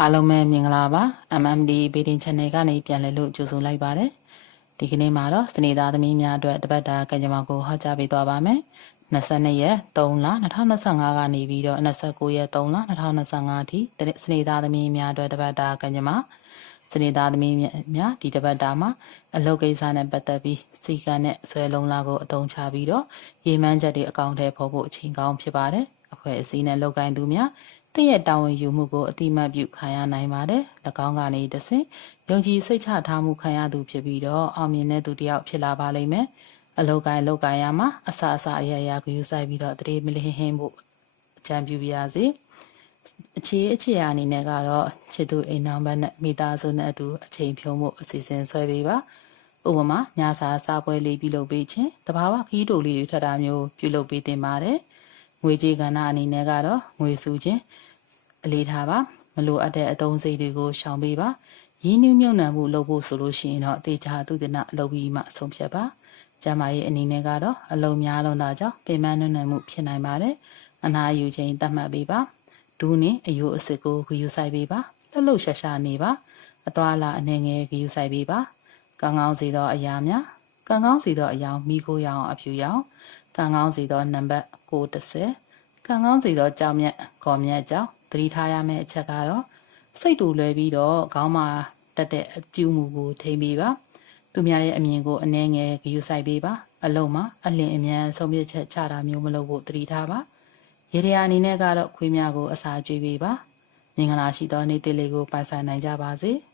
အားလုံးပဲမင်္ဂလာပါ MMD ဘေဒင် channel ကနေပြန်လည်လို့ကြိုဆိုလိုက်ပါတယ်ဒီကနေ့မှာတော့စနေသားသမီးများအတွက်တပတ်တာကံကြမ္မာကိုဟောကြားပေးသွားပါမယ်22ရက်3လ2025ကနေပြီးတော့29ရက်3လ2025အထိစနေသားသမီးများအတွက်တပတ်တာကံကြမ္မာစနေသားသမီးများဒီတပတ်တာမှာအလုပ်ကိစ္စနဲ့ပတ်သက်ပြီးစီကံနဲ့ဆွဲလုံးလာကိုအသုံးချပြီးတော့ရေမှန်းချက်တွေအကောင့်ထဲပေါ်ဖို့အချိန်ကောင်းဖြစ်ပါတယ်အဖွဲ့အစည်းနဲ့လုပ်ကိုင်သူများတည့်ရဲ့တာဝန်ယူမှုကိုအတိမတ်ပြုခံရနိုင်ပါတယ်၎င်းကနေတဆင့်ယုံကြည်စိတ်ချထားမှုခံရသူဖြစ်ပြီးတော့အောင်မြင်တဲ့သူတစ်ယောက်ဖြစ်လာပါလိမ့်မယ်အလုပ်ကိုင်ရမှာအစအရာကယူဆိုင်ပြီးတော့တရေမလင်းဟင်းဖို့အကြံပြုပြရစီအခြေအနေနဲ့ကတော့ချစ်သူအိမ်နောင်ဘက်နဲ့မိသားစုနဲ့အတူအချိန်ဖြုံးမှုအစီအစဉ်ဆွဲပေးပါဥပမာညစာစားပွဲလေးပြုလုပ်ပေးခြင်းတဘာဝခီးတိုလေးတွေထပ်တာမျိုးပြုလုပ်ပေးတင်ပါတယ်ငွေကြေးကဏ္ဍအနေနဲ့ကတော့ငွေစုခြင်းအလေးထားပါမလိုအပ်တဲ့အသုံးစရိတ်တွေကိုရှောင်ပေးပါရင်းနှီးမြှုပ်နှံမှုလုပ်ဖို့ဆိုလို့ရှိရင်တော့တေချာသူတနလုပ်ပြီးမှဆုံးဖြတ်ပါကျမရဲ့အနေနဲ့ကတော့အလုံးများလုံးတာကြောင့်ပင်ပန်းနှံ့မှုဖြစ်နိုင်ပါတယ်အနာယူခြင်းတတ်မှတ်ပေးပါဒူးနဲ့အယိုးအစစ်ကိုဂယူဆိုင်ပေးပါလှုပ်ရှားနေပါအသွာလာအနေငယ်ဂယူဆိုင်ပေးပါကောင်းကောင်းစီသောအရာများကောင်းကောင်းစီသောအယောင်မိခိုးရောင်အဖြူရောင်ကောင်းကောင်းစီသောနံပါတ်930ကောင်းကောင်းစီသောကြောင်မြတ်ခေါ်မြတ်ကြောင်သတိထားရမယ့်အချက်ကတော့စိတ်တူလွယ်ပြီးတော့ခေါင်းမှာတက်တဲ့အကျူးမှုကိုထိမ့်ပေးပါသူများရဲ့အမြင်ကိုအနှဲငယ်ဂယူဆိုင်ပေးပါအလုံးမှာအလင်းအမြန်ဆုံးဖြတ်ချက်ချတာမျိုးမလုပ်ဖို့သတိထားပါရေတရာအနေနဲ့ကတော့ခွေးများကိုအစာကျွေးပေးပါမင်္ဂလာရှိသောနေ့တစ်လေးကိုပိုင်ဆိုင်နိုင်ကြပါစေ။